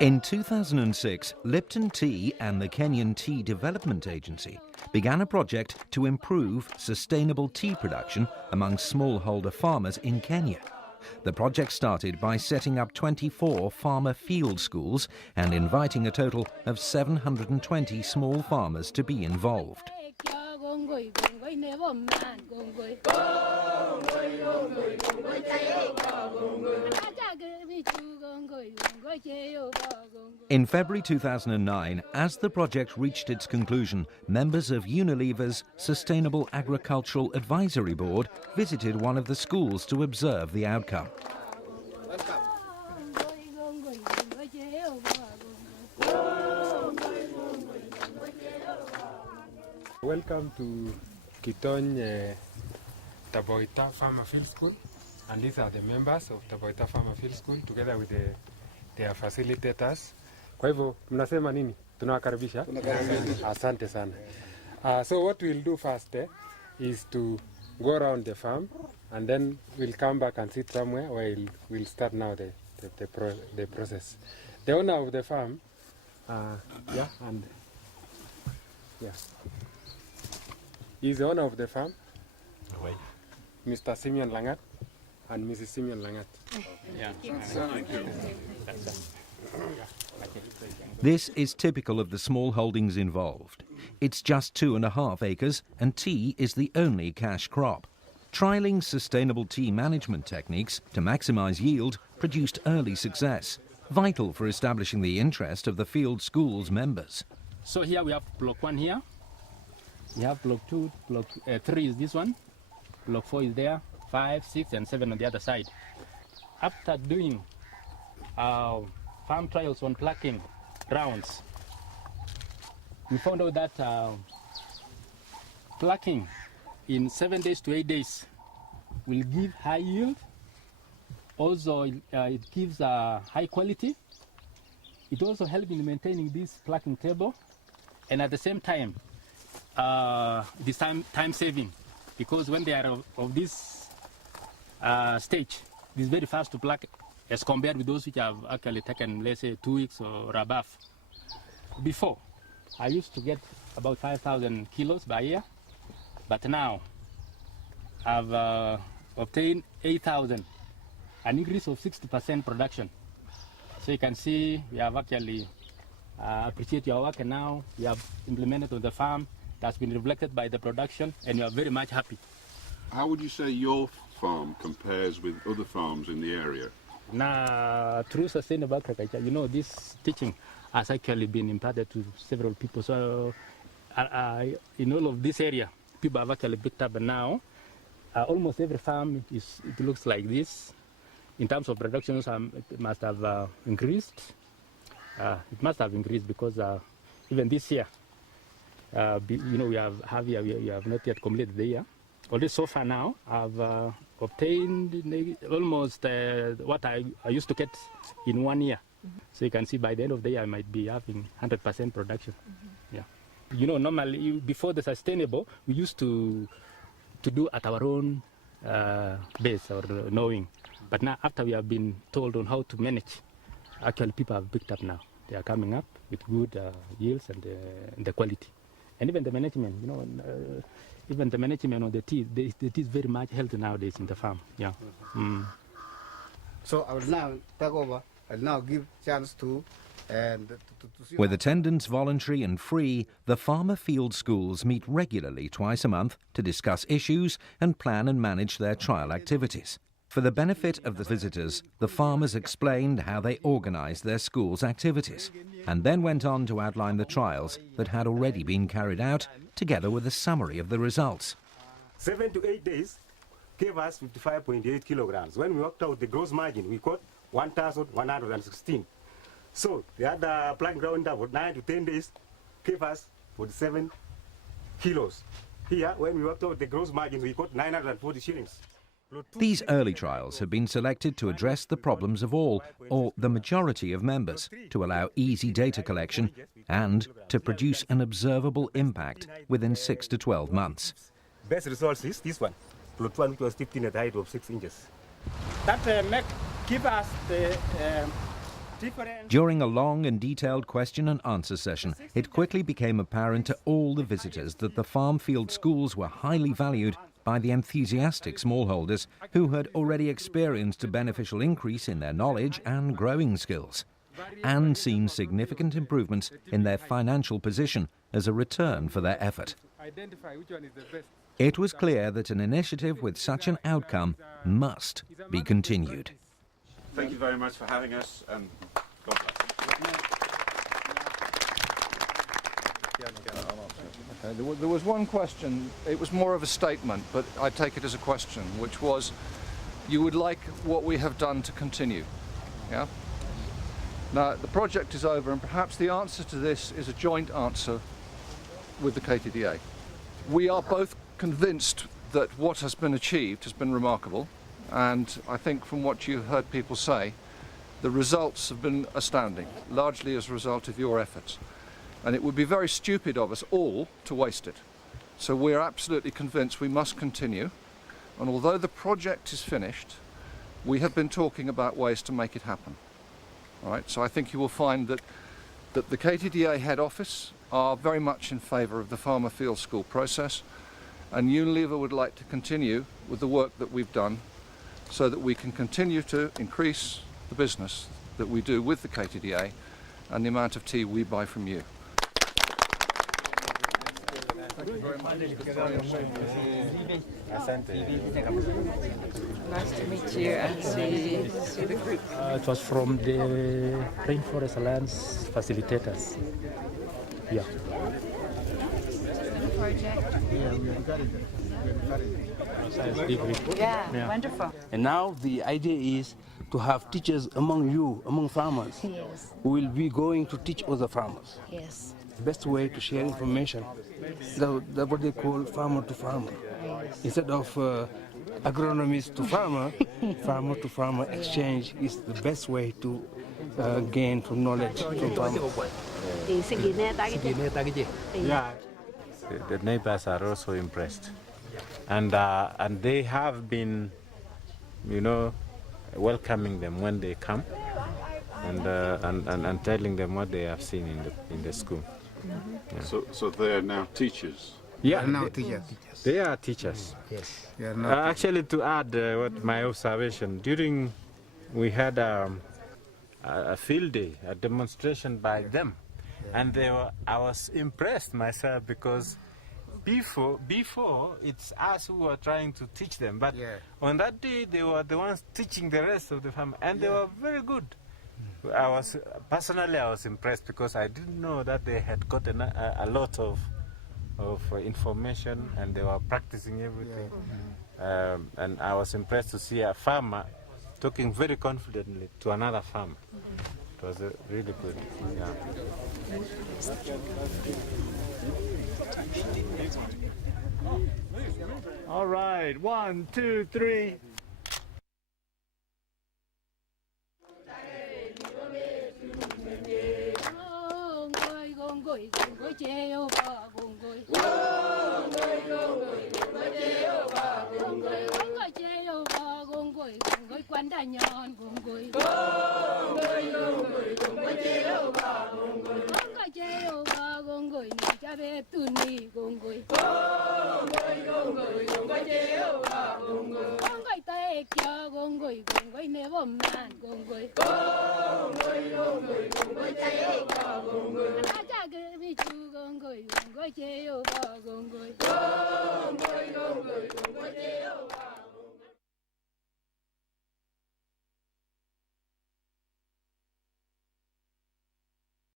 In 2006, Lipton Tea and the Kenyan Tea Development Agency began a project to improve sustainable tea production among smallholder farmers in Kenya. The project started by setting up 24 farmer field schools and inviting a total of 720 small farmers to be involved. In February 2009, as the project reached its conclusion, members of Unilever's Sustainable Agricultural Advisory Board visited one of the schools to observe the outcome. Welcome to Kitony Taboita Farmer Field School, and these are the members of Taboita Farmer Field School together with their facilitators. Kwa hivyo mnasema nini? Tunawakaribisha. Asante sana. So what we'll do first is to go around the farm, and then we'll come back and sit somewhere where we'll start now the process. The owner of the farm, he's the owner of the farm, Mr. Simeon Langat and Mrs. Simeon Langat. This is typical of the small holdings involved. It's just 2.5 acres and tea is the only cash crop. Trialling sustainable tea management techniques to maximise yield produced early success, vital for establishing the interest of the field school's members. So here we have block 1 here. We have block 2, block 3 is this one, block 4 is there, 5, 6 and 7 on the other side. After doing farm trials on plucking rounds, we found out that plucking in 7 days to 8 days will give high yield. Also, it gives high quality. It also helps in maintaining this plucking table, and at the same time, this time saving, because when they are of this stage, it is very fast to pluck as compared with those which have actually taken, let's say, 2 weeks or above. Before, I used to get about 5,000 kilos by year, but now I've obtained 8,000, an increase of 60% production. So you can see we have actually appreciate your work, and now we have implemented on the farm. That's been reflected by the production, and you are very much happy. How would you say your farm compares with other farms in the area? Now, through sustainable agriculture, this teaching has actually been imparted to several people. So in all of this area, people have actually picked up, and now almost every farm it looks like this. In terms of production, it must have increased. It must have increased because even this year, we have not yet completed the year. Although so far now, I've obtained almost what I used to get in 1 year. So you can see by the end of the year, I might be having 100% production. Yeah. Normally before the sustainable, we used to do at our own base or knowing. But now, after we have been told on how to manage, actually people have picked up now. They are coming up with good yields and the quality. And even the management, even the management of the tea, the tea is very much healthy nowadays in the farm. Yeah. So I will now take over. I'll now give chance to see. With attendance voluntary and free, the farmer field schools meet regularly twice a month to discuss issues and plan and manage their trial activities. For the benefit of the visitors, the farmers explained how they organised their school's activities and then went on to outline the trials that had already been carried out, together with a summary of the results. 7 to 8 days gave us 55.8 kilograms. When we worked out the gross margin, we got 1,116. So the other planting ground interval, 9 to 10 days, gave us 47 kilos. Here, when we worked out the gross margin, we got 940 shillings. These early trials have been selected to address the problems of all, or the majority of members, to allow easy data collection and to produce an observable impact within 6 to 12 months. Best result is this one, plot 1, which was 15 at a height of 6 inches. That give us the During a long and detailed question and answer session, it quickly became apparent to all the visitors that the farm field schools were highly valued by the enthusiastic smallholders who had already experienced a beneficial increase in their knowledge and growing skills, and seen significant improvements in their financial position as a return for their effort. It was clear that an initiative with such an outcome must be continued. Thank you very much for having us, and God bless. Okay, there was one question. It was more of a statement, but I take it as a question, which was, you would like what we have done to continue, yeah? Now, the project is over, and perhaps the answer to this is a joint answer with the KTDA. We are both convinced that what has been achieved has been remarkable, and I think from what you've heard people say, the results have been astounding, largely as a result of your efforts. And it would be very stupid of us all to waste it. So we're absolutely convinced we must continue. And although the project is finished, we have been talking about ways to make it happen. All right, so I think you will find that the KTDA head office are very much in favour of the Farmer Field School process, and Unilever would like to continue with the work that we've done so that we can continue to increase the business that we do with the KTDA and the amount of tea we buy from you. Thank you very much. Nice to meet you and see the group. It was from the Rainforest Alliance facilitators. Yeah. Project. Yeah, wonderful. And now the idea is to have teachers among you, among farmers, Yes. who will be going to teach other farmers. Yes. Best way to share information. That's what they call farmer to farmer. Yes. Instead of agronomist to farmer, farmer to farmer exchange is the best way to gain from knowledge from farmers. Yeah, the neighbors are also impressed, and they have been, welcoming them when they come, and telling them what they have seen in the school. Yeah. So they're now teachers. Yeah, Now teachers. they are teachers. Yes. They are now Actually, to add what my observation, we had a field day, a demonstration by them, and I was impressed myself because before it's us who were trying to teach them, but on that day they were the ones teaching the rest of the family, and they were very good. I was impressed because I didn't know that they had gotten a lot of information, and they were practicing everything. And I was impressed to see a farmer talking very confidently to another farmer. It was really good. Yeah. All right, 1, 2, 3. Gongoi,